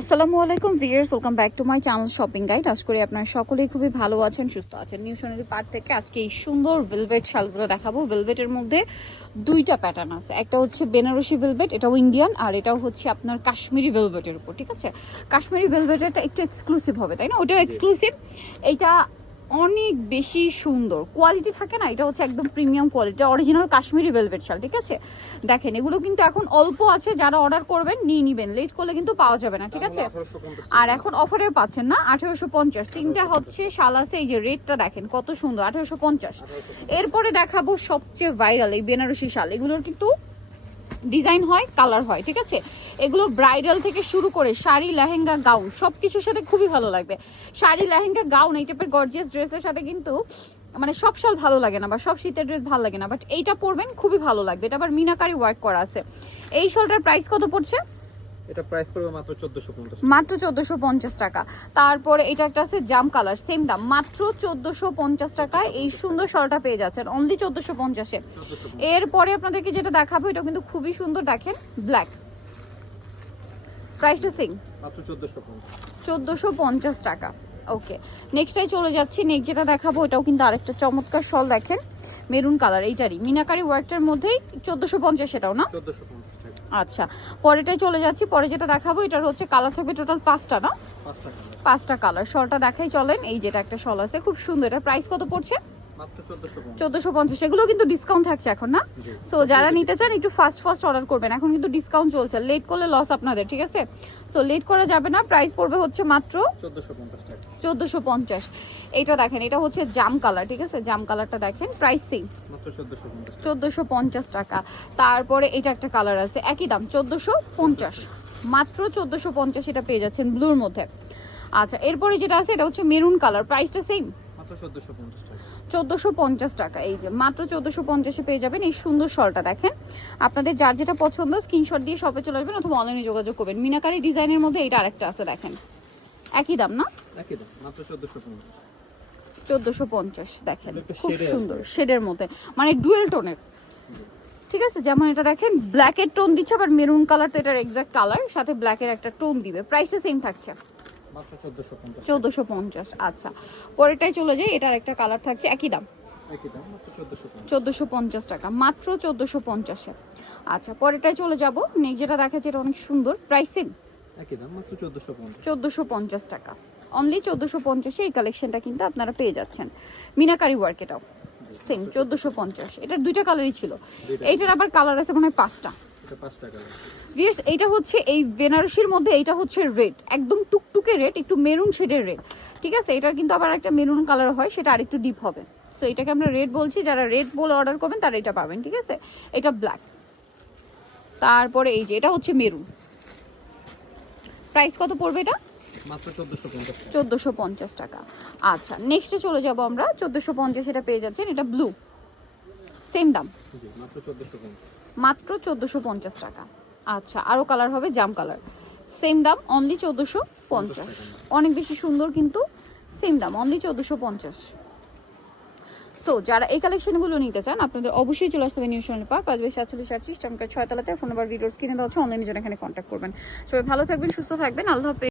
আসসালামু আলাইকুম viewers, welcome back to my channel shopping guide. আশা করি আপনারা সকলেই খুবই ভালো আছেন, সুস্থ আছেন। নিউ সোনালী পার্ক থেকে আজকে এই সুন্দর ভেলভেট শালগুলো দেখাবো। ভেলভেটের মধ্যে দুইটা প্যাটার্ন আছে, একটা হচ্ছে বেনারসি ভেলভেট, এটাও ইন্ডিয়ান, আর এটাও হচ্ছে আপনার কাশ্মীরি ভেলভেটের উপর। ঠিক আছে, কাশ্মীরি ভেলভেটেরটা একটু এক্সক্লুসিভ হবে, তাই না? ওটাও এক্সক্লুসিভ। এইটা অনেক বেশি সুন্দর কোয়ালিটি থাকে না, এটা হচ্ছে একদম premium quality, original Kashmiri velvet শাল। ঠিক আছে, দেখেন এগুলো কিন্তু এখন অল্প আছে, যারা অর্ডার করবেন নিয়ে নিবেন, লেট করলে কিন্তু পাওয়া যাবে না। ঠিক আছে, আর এখন অফারেও পাচ্ছেন না 1850। তিনটা হচ্ছে শাল আছে, এই যে রেটটা দেখেন কত সুন্দর, 1850। এরপরে দেখাবো সবচেয়ে ভাইরাল এই বেনারসি শাল। এগুলোর কিন্তু ডিজাইন হয়, কালার হয়। ঠিক আছে, এগুলো ব্রাইডাল থেকে শুরু করে শাড়ি, লেহেঙ্গা, গাউন সব কিছুর সাথে খুবই ভালো লাগবে। শাড়ি, লেহেঙ্গা, গাউন এই টাইপের গর্জিয়াস ড্রেসের সাথে কিন্তু মানে সব শাল ভালো লাগে না, বা সব শীতের ড্রেস ভালো লাগে না, বাট এইটা পরবেন খুবই ভালো লাগবে। এটা আবার মিনাকারি ওয়ার্ক করা আছে। এই শালটার প্রাইস কত পড়ছে? এটা প্রাইস পড়বে মাত্র 1450, মাত্র 1450 টাকা। তারপরে এটা একটা আছে জাম কালার, সেম দাম, মাত্র 1450 টাকায় এই সুন্দর শালটা পেয়ে যাচ্ছেন অনলি 1450-এ। এরপরে আপনাদেরকে যেটা দেখাবো এটা কিন্তু খুবই সুন্দর, দেখেন ব্ল্যাক, প্রাইসটা সেম মাত্র 1450 টাকা। ওকে, নেক্সটটাই চলে যাচ্ছি। নেক্সট যেটা দেখাবো এটাও কিন্তু আরেকটা চমৎকার শাল, দেখেন মেরুন কালার, এইটারই মিনাকারি ওয়ার্কটার মধ্যেই 1450, এটাও না? 1450 টাকা। আচ্ছা, পরেটাই চলে যাচ্ছি। পরে যেটা দেখাবো এটার হচ্ছে কালার থাকবে টোটাল 5টা, না? 5টা কালার। শলটা দেখাই চলেন, এই যেটা একটা শল আছে খুব সুন্দর, এটার প্রাইস কত পড়ছে? মাত্র 1450। 1450। এগুলো কিন্তু ডিসকাউন্ট থাকছে এখন, না? সো যারা নিতে চান একটু ফাস্ট অর্ডার করবেন, এখন কিন্তু ডিসকাউন্ট চলছে, লেট করলে লস আপনাদের। ঠিক আছে, সো লেট করা যাবে না। প্রাইস পড়বে হচ্ছে মাত্র 1450 টাকা। 1450। এটা দেখেন, এটা হচ্ছে জাম কালার। ঠিক আছে, জাম কালারটা দেখেন, প্রাইস সেম মাত্র 1450 1450 টাকা। তারপরে এটা একটা কালার আছে, একই দাম 1450, মাত্র 1450 এটা পেয়ে যাচ্ছেন ব্লুর মধ্যে। আচ্ছা, এরপরে যেটা আছে এটা হচ্ছে মেরুন কালার, প্রাইসটা সেম মাত্র 1450 টাকা। 1450 টাকা। এই যে মাত্র 1450-এ পেয়ে যাবেন এই সুন্দর শলটা। দেখেন আপনাদের যার যেটা পছন্দ স্ক্রিনশট দিয়ে শপে চলে আসবেন অথবা অনলাইনে যোগাযোগ করবেন। মিনাকারি ডিজাইনের মধ্যে এটা আরেকটা আছে, দেখেন একই দাম, না? একই দাম মাত্র 1450। 1450 দেখেন, খুব সুন্দর শেডের মধ্যে, মানে ডুয়েল টোনের। ঠিক আছে, যেমন এটা দেখেন ব্ল্যাকের টোন দিচ্ছে, আবার মেরুন কালার তো এটার এক্সাক্ট কালার, সাথে ব্ল্যাকের একটা টোন দিবে। প্রাইসটা সেম থাকছে মাত্র 1450। 1450। আচ্ছা, পরেরটাই চলে যাই, এটার একটা কালার থাকছে, একই দাম একই দাম মাত্র 1450। 1450 টাকা, মাত্র 1450-এ। আচ্ছা, পরেরটাই চলে যাব। নেক্সট যেটা দেখাচ্ছে এটা অনেক সুন্দর, প্রাইস সেম একই দাম মাত্র 1450। 1450 টাকা, অনলি 1450-এ এই কালেকশনটা কিন্তু আপনারা পেয়ে যাচ্ছেন। মিনাকারি ওয়ার্ক, এটাও সেম 1450। এটার দুইটা কালারই ছিল, এইটার আবার কালার আছে মনে হয় 5টা। এটা 5 টাকা লাগে। ভিউয়ার্স, এইটা হচ্ছে এই বেনারসির মধ্যে, এইটা হচ্ছে রেড, একদম টুকটুকে রেড, একটু মেরুন শেডের রেড। ঠিক আছে, এটার কিন্তু আবার একটা মেরুন কালার হয়, সেটা আরেকটু ডিপ হবে। সো এটাকে আমরা রেড বলছি, যারা রেড বলে অর্ডার করবেন তারা এটা পাবেন। ঠিক আছে, এটা ব্ল্যাক। তারপরে এই যে এটা হচ্ছে মেরুন, প্রাইস কত পড়বে এটা? মাত্র 1450 টাকা। 1450 টাকা। আচ্ছা, নেক্সটে চলে যাব আমরা। 1450 এটা পেয়ে যাচ্ছেন, এটা ব্লু, সেম দাম জি মাত্র 1450। মাত্র 1450 টাকা। আচ্ছা, আরও কালার হবে, জাম কালার, সেম দাম অনলি 1450। অনেক বেশি সুন্দর কিন্তু সেম দাম অনলি 1450। সো যারা এই কালেকশনগুলো নিতে চান আপনাদের অবশ্যই চলে আসতে হবে নিউ সোনালী পার্ক, 5/47-38 টামকা 6 তলাতে। ফোন নাম্বার ভিডিওস কিনে দেওয়া হচ্ছে, অনলাইনে জন্য এখানে কন্ট্যাক্ট করবেন। সবাই ভালো থাকবেন, সুস্থ থাকবেন, আল্লাহ হাফেজ।